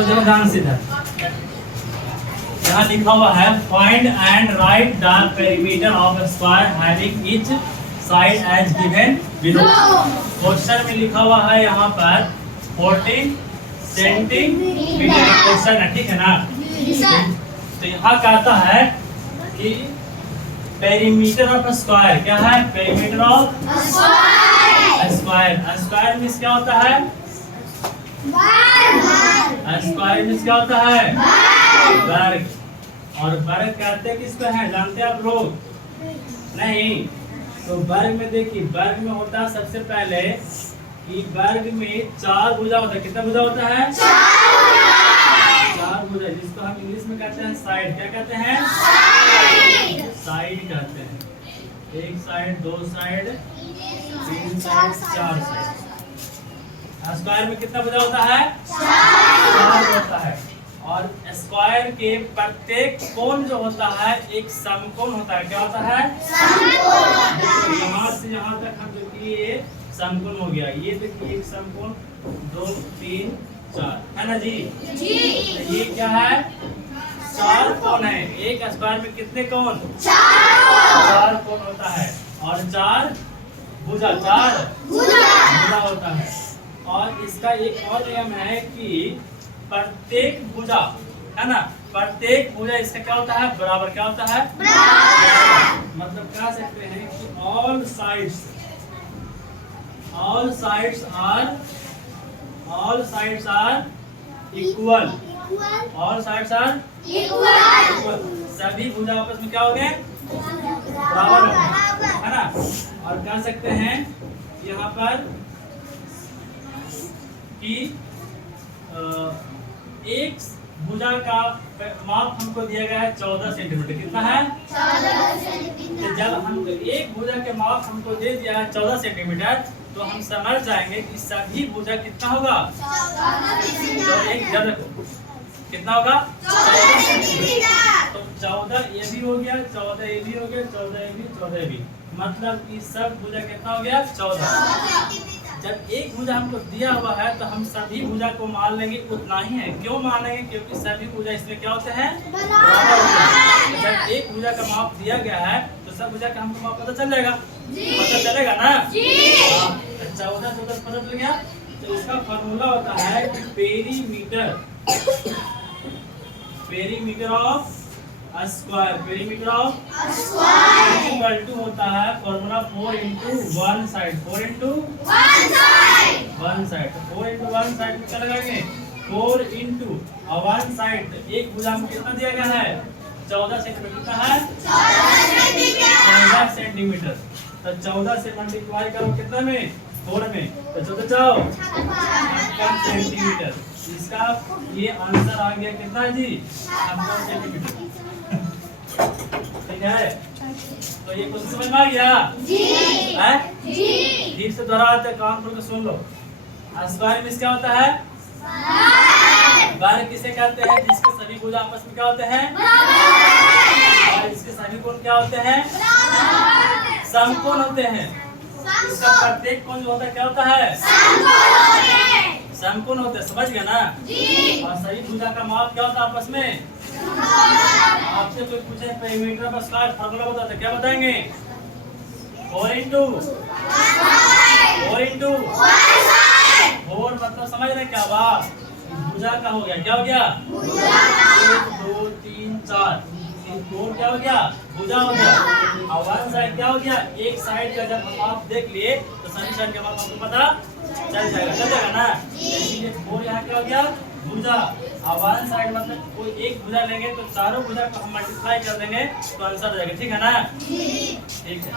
देखो ध्यान से इधर यहाँ लिखा हुआ है find and write the perimeter of a square having each side as given below. Question में लिखा हुआ है यहाँ पर 14 सेंटीमीटर क्वेश्चन है, ठीक है ना। तो यहाँ कहता है कि पेरीमीटर ऑफ स्क्वायर क्या है, perimeter of square. Square means क्या होता है, स्क्वायर मींस क्या होता है, वर्ग। और वर्ग कहते हैं किसको है, जानते हैं आप लोग नहीं? तो वर्ग में देखिए, वर्ग में होता है सबसे पहले कि वर्ग में 4 भुजा होता है। कितना भुजा होता है, 4 भुजा, जिसको हम इंग्लिश में कहते हैं साइड। क्या कहते हैं, साइड कहते हैं। एक side, 2 side, 3 side, 4 side. Square में कितना भुजा होता है, 4 होता है। और स्क्वायर के प्रत्येक कोण जो होता है एक समकोण होता है। क्या होता है, समकोण। यहाँ से यहाँ तक हम देखिए ये समकोण हो गया। ये देखिए एक समकोण, 2 3 4 है ना जी। ये क्या है, 4 कोण है। एक स्क्वायर में कितने कोण, 4 कोण होता है। और 4 भुजा, 4 भुजा होता है। और इसका एक और नियम है कि प्रत्येक भुजा है ना, प्रत्येक भुजा इसका क्या होता है, बराबर। क्या होता है, मतलब कह सकते हैं कि all sides are equal. All sides are equal. सभी भुजा आपस में क्या हो गए, बराबर है ना। और कह सकते हैं यहाँ पर कि एक भुजा का माप हमको दिया गया है 14 सेंटीमीटर। कितना है, 14 सेंटीमीटर। तो जब हम एक भुजा के माप हमको दे दिया है 14 सेंटीमीटर, तो हम समझ जाएंगे कि सभी भुजा कितना होगा, 14 एक जब देखो कितना होगा, 14 सेंटीमीटर। तो 14 ये भी हो गया, 14 ये भी हो गया, 14 ये भी, 14 ये भी, मतलब कि सब भुजा कितना हो गया, 14। जब एक भुजा हमको दिया हुआ है तो हम सभी भुजा को मान लेंगे उतना ही है। क्यों मानेंगे, क्योंकि सभी भुजा इसमें क्या होते हैं, बराबर होते हैं। जब एक भुजा का माप दिया गया है तो सब भुजा का हमको माप पता चल जाएगा, पता चलेगा ना। 14 पता चल गया। तो इसका फॉर्मूला होता है कि perimeter of square, perimeter of square equal to होता है formula 4 into 1 side, 4 into 1 side. 4 into 1 side में क्या लगाएंगे, 4 into 1 साइड। एक भुजा में कितना दिया गया है, 14 सेंटीमीटर। कितना है, 14 सेंटीमीटर। तो 14 से मल्टीप्लाई करो कितना में, 4 में, तो 14 जाओ 56 सेंटीमीटर। इसका ये आंसर आ गया कितना जी, 56 सेंटीमीटर। ठीक है, तो ये कुछ समझ में आ गया जी? फिर से दोहराते, कान खोल के सुन लो। स्क्वायर में क्या होता है, वर्ग किसे कहते हैं, जिसके सभी भुजा आपस में क्या होते हैं, और इसके सभी कोण क्या होते हैं, समकोण होते हैं। इसका प्रत्येक कोण जो होता है क्या होता है, समकोण होते हैं। समझ गया ना जी? और सही भुजा का माप क्या होता है आपस में। आपसे कोई पूछे पेरीमीटर ऑफ स्क्वायर फार्मूला बताते, क्या बताएंगे, 4 into 4 मतलब समझ रहे क्या बात, भुजा का हो गया। क्या हो गया, 1 2 3 4, 4 क्या हो गया, भुजा हो गया। और 1 साइड क्या हो गया, एक साइड का जब हम आप देख लिए तो सभी साइड का माप आपको पता चल जाएगा ना। इसीलिए 4 यहाँ क्या हो गया, भुजा। और 1 साइड मतलब कोई एक भुजा लेंगे तो चारों भुजा को हम मल्टीप्लाई कर देंगे तो आंसर आ जाएगा। ठीक है ना, ठीक है।